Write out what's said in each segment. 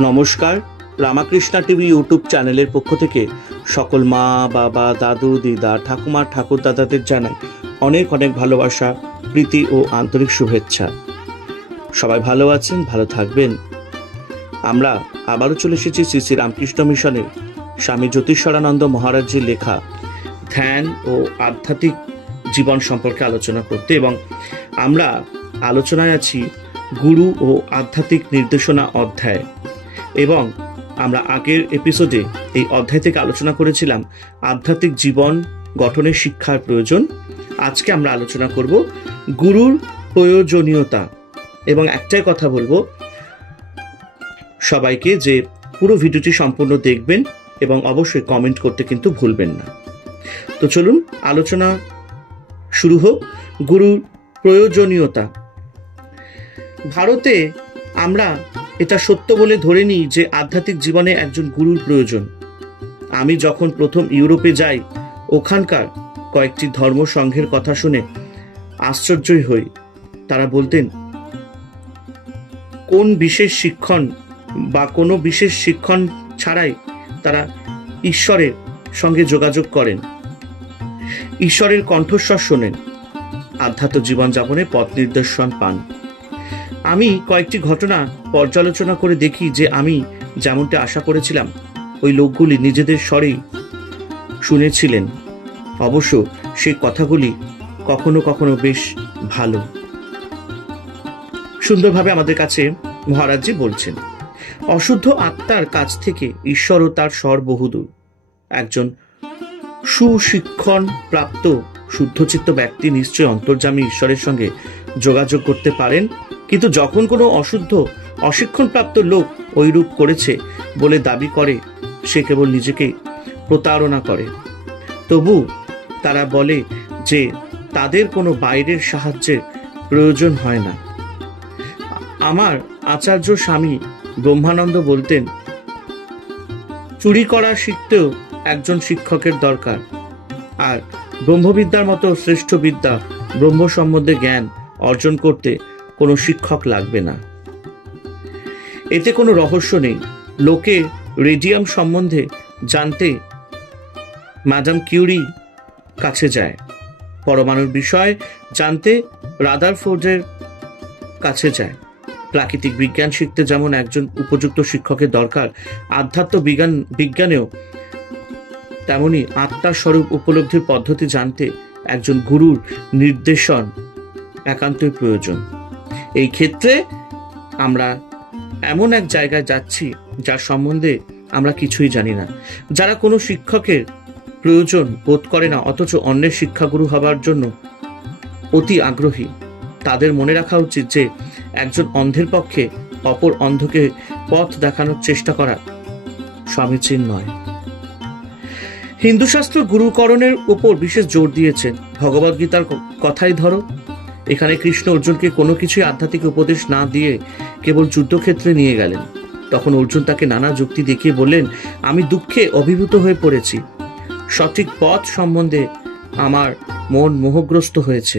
নমস্কার, Ramakrishna TV YouTube চ্যানেলের পক্ষ থেকে সকল মা, বাবা, দাদু, দিদা, ঠাকুমা, ঠাকুর দাদাদের জানাই অনেক অনেক ভালোবাসা, প্রীতি ও আন্তরিক শুভেচ্ছা। সবাই ভালো আছেন, ভালো থাকবেন। আমরা আবারও চলে এসেছি শ্রী শ্রী রামকৃষ্ণ মিশনের স্বামী জ্যোতিষরানন্দ মহারাজজির লেখা ধ্যান ও আধ্যাত্মিক জীবন সম্পর্কে আলোচনা করতে, এবং আমরা আলোচনায় আছি গুরু ও আধ্যাত্মিক নির্দেশনা অধ্যায়। এবং আমরা আগের এপিসোডে এই অধ্যায় থেকে আলোচনা করেছিলাম আধ্যাত্মিক জীবন গঠনের শিক্ষার প্রয়োজন। আজকে আমরা আলোচনা করব গুরুর প্রয়োজনীয়তা, এবং একটাই কথা বলবো সবাইকে যে পুরো ভিডিওটি সম্পূর্ণ দেখবেন এবং অবশ্যই কমেন্ট করতে কিন্তু ভুলবেন না। তো চলুন আলোচনা শুরু হোক। গুরুর প্রয়োজনীয়তা। ভারতে আমরা এটা সত্য বলে ধরে নিই যে আধ্যাত্মিক জীবনে একজন গুরুর প্রয়োজন। আমি যখন প্রথম ইউরোপে যাই, ওখানকার কয়েকটি ধর্ম সংঘের কথা শুনে আশ্চর্যই হই। তারা বলতেন কোন বিশেষ শিক্ষণ বা কোনো বিশেষ শিক্ষণ ছাড়াই তারা ঈশ্বরের সঙ্গে যোগাযোগ করেন, ঈশ্বরের কণ্ঠস্বর শোনেন, আধ্যাত্ম জীবনযাপনে পথ নির্দেশন পান। আমি কয়েকটি ঘটনা পর্যালোচনা করে দেখি যে আমি যেমনটা আশা করেছিলাম ওই লোকগুলি নিজেদের স্বরেই শুনেছিলেন। অবশ্য সেই কথাগুলি কখনো কখনো বেশ ভালো সুন্দরভাবে আমাদের কাছে মহারাজজি বলছেন। অশুদ্ধ আত্মার কাছ থেকে ঈশ্বর ও তার স্বর বহুদূর। একজন সুশিক্ষণ প্রাপ্ত শুদ্ধচিত্ত ব্যক্তি নিশ্চয় অন্তর্যামী ঈশ্বরের সঙ্গে যোগাযোগ করতে পারেন, কিন্তু যখন কোনো অশুদ্ধ অশিক্ষণপ্রাপ্ত লোক ওইরূপ করেছে বলে দাবি করে, সে কেবল নিজেকে প্রতারণা করে। তবু তারা বলে যে তাদের কোনো বাইরের সাহায্যের প্রয়োজন হয় না। আমার আচার্য স্বামী ব্রহ্মানন্দ বলতেন, চুরি করা শিখতেও একজন শিক্ষকের দরকার, আর ব্রহ্মবিদ্যার মতো শ্রেষ্ঠ বিদ্যা ব্রহ্ম সম্বন্ধে জ্ঞান অর্জন করতে কোনো শিক্ষক লাগবে না। এতে কোনো রহস্য নেই। লোকে রেডিয়াম সম্বন্ধে জানতে ম্যাডাম কিউরি কাছে যায়, পরমাণুর বিষয় জানতে রাদারফোর্ডের কাছে যায়। প্রাকৃতিক বিজ্ঞান শিখতে যেমন একজন উপযুক্ত শিক্ষকের দরকার, আধ্যাত্ম বিজ্ঞানেও তেমনি আত্মার স্বরূপ উপলব্ধির পদ্ধতি জানতে একজন গুরুর নির্দেশন একান্তই প্রয়োজন। এই ক্ষেত্রে আমরা এমন এক জায়গায় যাচ্ছি যার সম্বন্ধে আমরা কিছুই জানি না। যারা কোনো শিক্ষকের প্রয়োজন বোধ করে না অথচ অন্যের শিক্ষাগুরু হবার জন্য অতি আগ্রহী, তাদের মনে রাখা উচিত যে একজন অন্ধের পক্ষে অপর অন্ধকে পথ দেখানোর চেষ্টা করা সমীচীন নয়। হিন্দু শাস্ত্র গুরুকরণের উপর বিশেষ জোর দিয়েছেন। ভগবদ গীতার কথাই ধরো, এখানে কৃষ্ণ অর্জুনকে কোনো কিছুই আধ্যাত্মিক উপদেশ না দিয়ে কেবল যুদ্ধক্ষেত্রে নিয়ে গেলেন। তখন অর্জুন তাকে নানা যুক্তি দেখিয়ে বললেন, আমি দুঃখে অভিভূত হয়ে পড়েছি, সঠিক পথ সম্বন্ধে আমার মন মোহগ্রস্ত হয়েছে।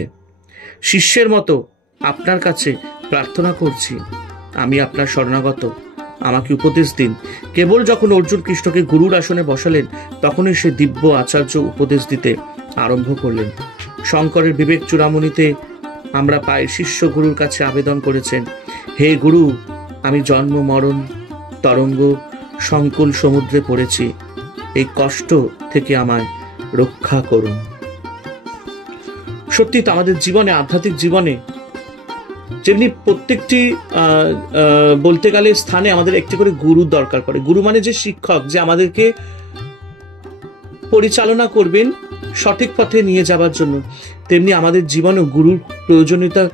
শিষ্যের মতো আপনার কাছে প্রার্থনা করছি, আমি আপনার শরণাগত, আমাকে উপদেশ দিন। কেবল যখন অর্জুন কৃষ্ণকে গুরুর আসনে বসালেন, তখনই সে দিব্য আচার্য উপদেশ দিতে আরম্ভ করলেন। শঙ্করের বিবেক চূড়ামণিতে আমরা পাই, শিষ্য গুরুর কাছে আবেদন করেছেন, হে গুরু, আমি জন্ম মরণ তরঙ্গ সংকুল সমুদ্রে পড়েছি, এই কষ্ট থেকে আমায় রক্ষা করুন। সত্যি তো আমাদের জীবনে, আধ্যাত্মিক জীবনে যেমনি প্রত্যেকটি বলতে গেলে স্থানে আমাদের একটি করে গুরু দরকার পড়ে। গুরু মানে যে শিক্ষক, যে আমাদেরকে পরিচালনা করবেন সঠিক পথে নিয়ে যাবার জন্য, তেমনি আমাদের জীবনেও গুরুর প্রয়োজনীয়তা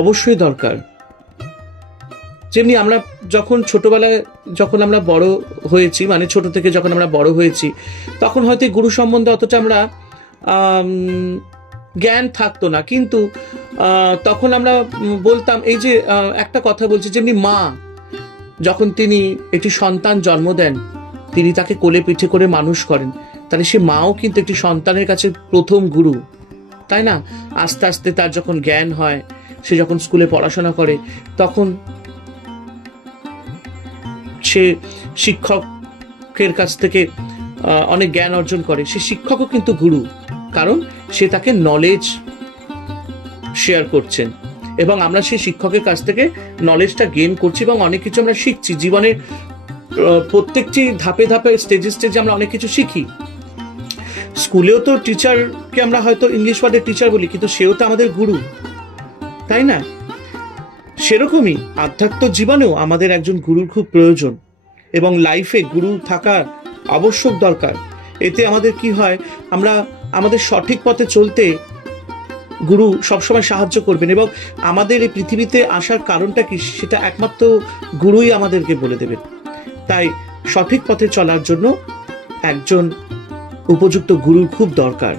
অবশ্যই দরকার। যেমনি আমরা যখন ছোটবেলায় যখন আমরা বড় হয়েছি, মানে ছোট থেকে যখন আমরা বড় হয়েছি, তখন হয়তো গুরু সম্বন্ধে অতটা আমরা জ্ঞান থাকতো না, কিন্তু তখন আমরা বলতাম, এই যে একটা কথা বলছি, যেমনি মা যখন তিনি একটি সন্তান জন্ম দেন, তিনি তাকে কোলে পিঠে করে মানুষ করেন, তাহলে সে মাও কিন্তু একটি সন্তানের কাছে প্রথম গুরু, তাই না? আস্তে আস্তে তার যখন জ্ঞান হয়, সে যখন স্কুলে পড়াশোনা করে, তখন সে শিক্ষকের কাছ থেকে অনেক জ্ঞান অর্জন করে, সে শিক্ষকও কিন্তু গুরু, কারণ সে তাকে নলেজ শেয়ার করছেন এবং আমরা সেই শিক্ষকের কাছ থেকে নলেজটা গেইন করছি এবং অনেক কিছু আমরা শিখছি। জীবনের প্রত্যেকটি ধাপে ধাপে স্টেজে স্টেজে আমরা অনেক কিছু শিখি। স্কুলেও তো টিচারকে আমরা হয়তো ইংলিশ ওয়ার্ডের টিচার বলি, কিন্তু সেও তো আমাদের গুরু, তাই না? সেরকমই আধ্যাত্ম জীবনেও আমাদের একজন গুরুর খুব প্রয়োজন এবং লাইফে গুরু থাকার আবশ্যক দরকার। এতে আমাদের কি হয়, আমরা আমাদের সঠিক পথে চলতে গুরু সবসময় সাহায্য করবেন এবং আমাদের এই পৃথিবীতে আসার কারণটা কি সেটা একমাত্র গুরুই আমাদেরকে বলে দেবেন। তাই সঠিক পথে চলার জন্য একজন উপযুক্ত গুরুর খুব দরকার,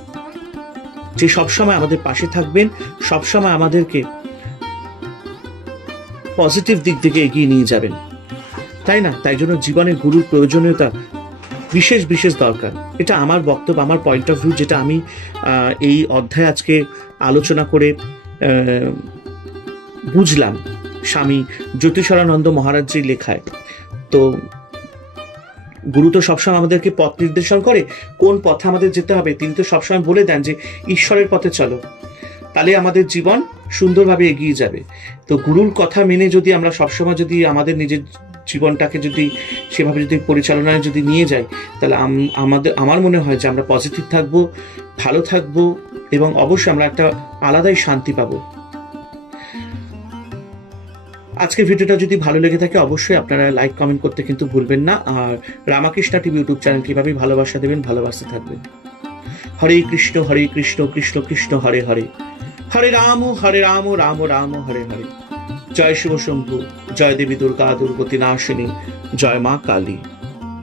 যে সবসময় আমাদের পাশে থাকবেন, সবসময় আমাদেরকে পজিটিভ দিক থেকে এগিয়ে নিয়ে যাবেন, তাই না? তাই জন্য জীবনে গুরুর প্রয়োজনীয়তা বিশেষ বিশেষ দরকার। এটা আমার বক্তব্য, আমার পয়েন্ট অফ ভিউ, যেটা আমি এই অধ্যায়ে আজকে আলোচনা করে বুঝলাম স্বামী জ্যোতিষরানন্দ মহারাজজির লেখায়। তো গুরু তো সবসময় আমাদেরকে পথ নির্দেশন করে, কোন পথে আমাদের যেতে হবে। তিনি তো সবসময় বলে দেন যে ঈশ্বরের পথে চলো, তাহলে আমাদের জীবন সুন্দরভাবে এগিয়ে যাবে। তো গুরুর কথা মেনে যদি আমরা সবসময় যদি আমাদের নিজের জীবনটাকে যদি সেভাবে যদি পরিচালনায় যদি নিয়ে যাই, তাহলে আমার মনে হয় যে আমরা পজিটিভ থাকবো, ভালো থাকবো এবং অবশ্যই আমরা একটা আলাদাই শান্তি পাবো। আজকের ভিডিওটা যদি ভালো লেগে থাকে অবশ্যই আপনারা লাইক কমেন্ট করতে কিন্তু ভুলবেন না। আর রামাকৃষ্ণ টিভি ইউটিউব চ্যানেল কিভাবে ভালোবাসা দেবেন, ভালোবাসতে থাকবেন। হরে কৃষ্ণ কৃষ্ণ কৃষ্ণ হরে হরে, হরে রাম রাম রাম হরে হরে। জয় শিব শম্ভু, জয় দেবী দুর্গা দুর্গতি নাশিনী, জয় মা কালী।